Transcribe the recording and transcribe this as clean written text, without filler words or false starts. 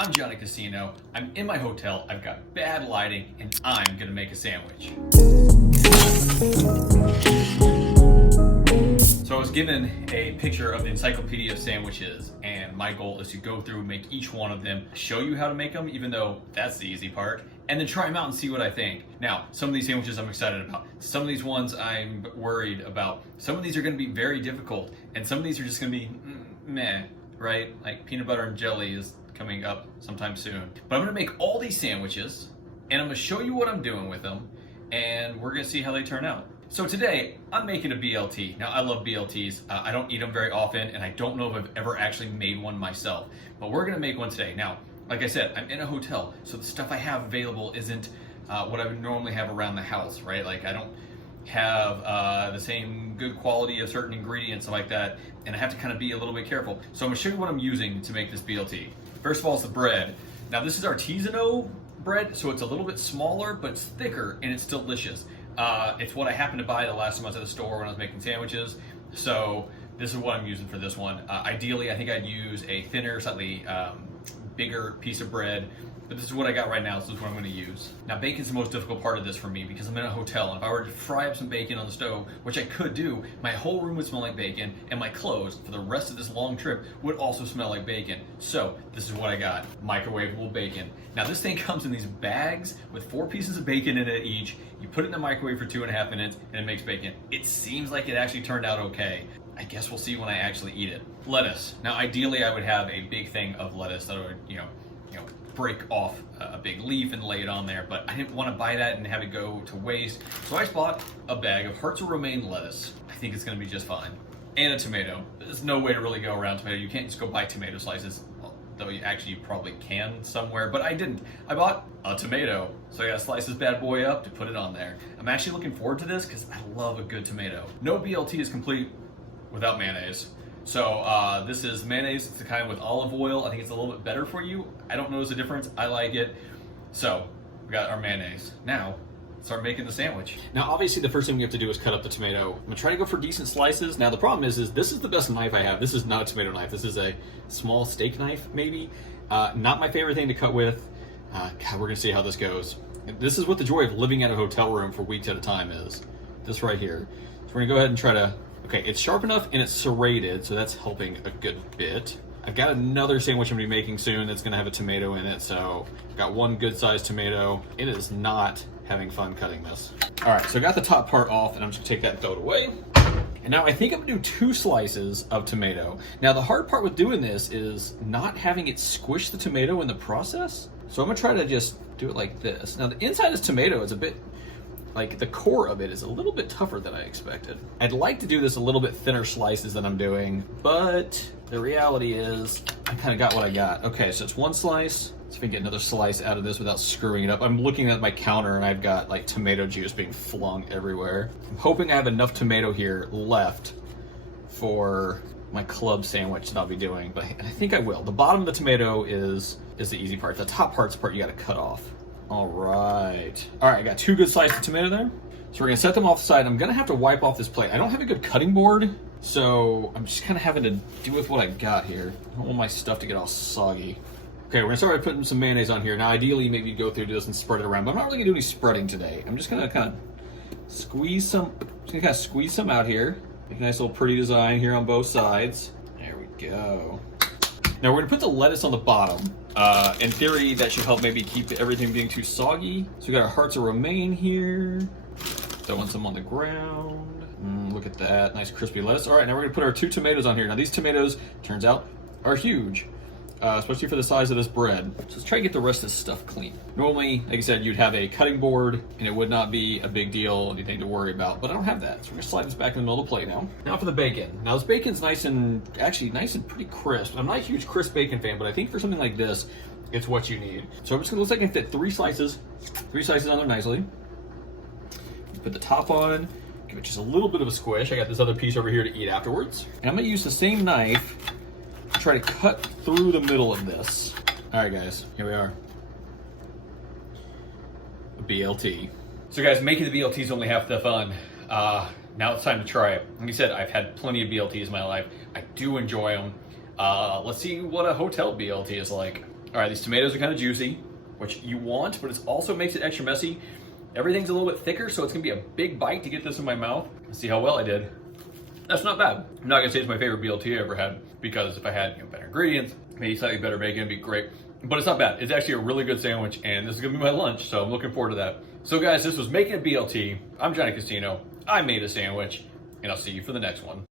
I'm Jonny Casino. I'm in my hotel. I've got bad lighting, and I'm gonna make a sandwich. So I was given a picture of the Encyclopedia of sandwiches, and my goal is to go through and make each one of them, show you how to make them, even though that's the easy part, and then try them out and see what I think. Now, some of these sandwiches I'm excited about. Some of these ones I'm worried about. Some of these are gonna be very difficult, and some of these are just gonna be meh, right? Like peanut butter and jelly is coming up sometime soon. But I'm gonna make all these sandwiches, and I'm gonna show you what I'm doing with them, and we're gonna see how they turn out. So today, I'm making a BLT. Now, I love BLTs. I don't eat them very often, and I don't know if I've ever actually made one myself. But we're gonna make one today. Now, like I said, I'm in a hotel, so the stuff I have available isn't what I would normally have around the house, right? Like, I don't have the same good quality of certain ingredients like that, and I have to kind of be a little bit careful. So I'm gonna show you what I'm using to make this BLT. First of all, it's the bread. Now, this is artisanal bread, so it's a little bit smaller, but it's thicker, and it's delicious. It's what I happened to buy the last time I was at the store when I was making sandwiches. So this is what I'm using for this one. Ideally, I think I'd use a thinner, slightly bigger piece of bread, but this is what I got right now, so this is what I'm gonna use. Now, bacon's the most difficult part of this for me because I'm in a hotel, and if I were to fry up some bacon on the stove, which I could do, my whole room would smell like bacon, and my clothes for the rest of this long trip would also smell like bacon. So this is what I got, microwavable bacon. Now, this thing comes in these bags with 4 pieces of bacon in it each. You put it in the microwave for 2.5 minutes, and it makes bacon. It seems like it actually turned out okay. I guess we'll see when I actually eat it. Lettuce. Now, ideally, I would have a big thing of lettuce that I would, break off a big leaf and lay it on there, but I didn't want to buy that and have it go to waste. So I just bought a bag of hearts of romaine lettuce. I think it's going to be just fine. And a tomato. There's no way to really go around tomato. You can't just go buy tomato slices, though you probably can somewhere, but I didn't. I bought a tomato, so I gotta slice this bad boy up to put it on there. I'm actually looking forward to this because I love a good tomato. No BLT is complete without mayonnaise. So this is mayonnaise. It's the kind with olive oil. I think it's a little bit better for you. I don't notice a difference. I like it. So we got our mayonnaise. Now, start making the sandwich. Now, obviously, the first thing we have to do is cut up the tomato. I'm gonna try to go for decent slices. Now, the problem is this is the best knife I have. This is not a tomato knife. This is a small steak knife, maybe. Not my favorite thing to cut with. God, we're gonna see how this goes. This is what the joy of living at a hotel room for weeks at a time is. This right here. So we're gonna go ahead and try to, okay, it's sharp enough and it's serrated, so that's helping a good bit. I've got another sandwich I'm gonna be making soon that's gonna have a tomato in it, so I've got one good sized tomato. It is not having fun cutting this. All right, so I got the top part off, and I'm just gonna take that and throw it away. And now I think I'm gonna do 2 slices of tomato. Now, the hard part with doing this is not having it squish the tomato in the process. So I'm gonna try to just do it like this. Now, the inside of this tomato is a bit, like the core of it is a little bit tougher than I expected. I'd like to do this a little bit thinner slices than I'm doing, but the reality is I kind of got what I got. Okay, so it's 1 slice. Let's see if I can get another slice out of this without screwing it up. I'm looking at my counter and I've got like tomato juice being flung everywhere. I'm hoping I have enough tomato here left for my club sandwich that I'll be doing, but I think I will. The bottom of the tomato is the easy part. The top part's the part you gotta cut off. All right, I got 2 good slices of tomato there. So we're gonna set them off the side. I'm gonna have to wipe off this plate. I don't have a good cutting board, so I'm just kind of having to do with what I got here. I don't want my stuff to get all soggy. Okay, we're gonna start by putting some mayonnaise on here. Now, ideally, maybe go through this and spread it around, but I'm not really gonna do any spreading today. I'm just gonna kind of squeeze some out here. Make a nice little pretty design here on both sides. There we go. Now, we're gonna put the lettuce on the bottom. In theory, that should help maybe keep everything being too soggy. So we got our hearts of romaine here. Throwing some on the ground. Look at that, nice crispy lettuce. All right, now we're gonna put our 2 tomatoes on here. Now, these tomatoes, turns out, are huge. Especially for the size of this bread. So let's try to get the rest of this stuff clean. Normally, like I said, you'd have a cutting board and it would not be a big deal, anything to worry about, but I don't have that. So we're gonna slide this back in the middle of the plate now. Now for the bacon. Now this bacon's nice and pretty crisp. I'm not a huge crisp bacon fan, but I think for something like this, it's what you need. So I'm just gonna, looks like I can fit 3 slices on there nicely. Put the top on, give it just a little bit of a squish. I got this other piece over here to eat afterwards. And I'm gonna use the same knife try to cut through the middle of this. All right, guys, here we are. A BLT. So guys, making the BLT is only half the fun. Now it's time to try it. Like I said, I've had plenty of BLTs in my life. I do enjoy them. Let's see what a hotel BLT is like. All right, these tomatoes are kind of juicy, which you want, but it also makes it extra messy. Everything's a little bit thicker, so it's gonna be a big bite to get this in my mouth. Let's see how well I did. That's not bad. I'm not gonna say it's my favorite BLT I ever had, because if I had better ingredients, maybe slightly better bacon, it'd be great. But it's not bad. It's actually a really good sandwich, and this is gonna be my lunch, so I'm looking forward to that. So guys, this was Making a BLT. I'm Johnny Castino. I made a sandwich, and I'll see you for the next one.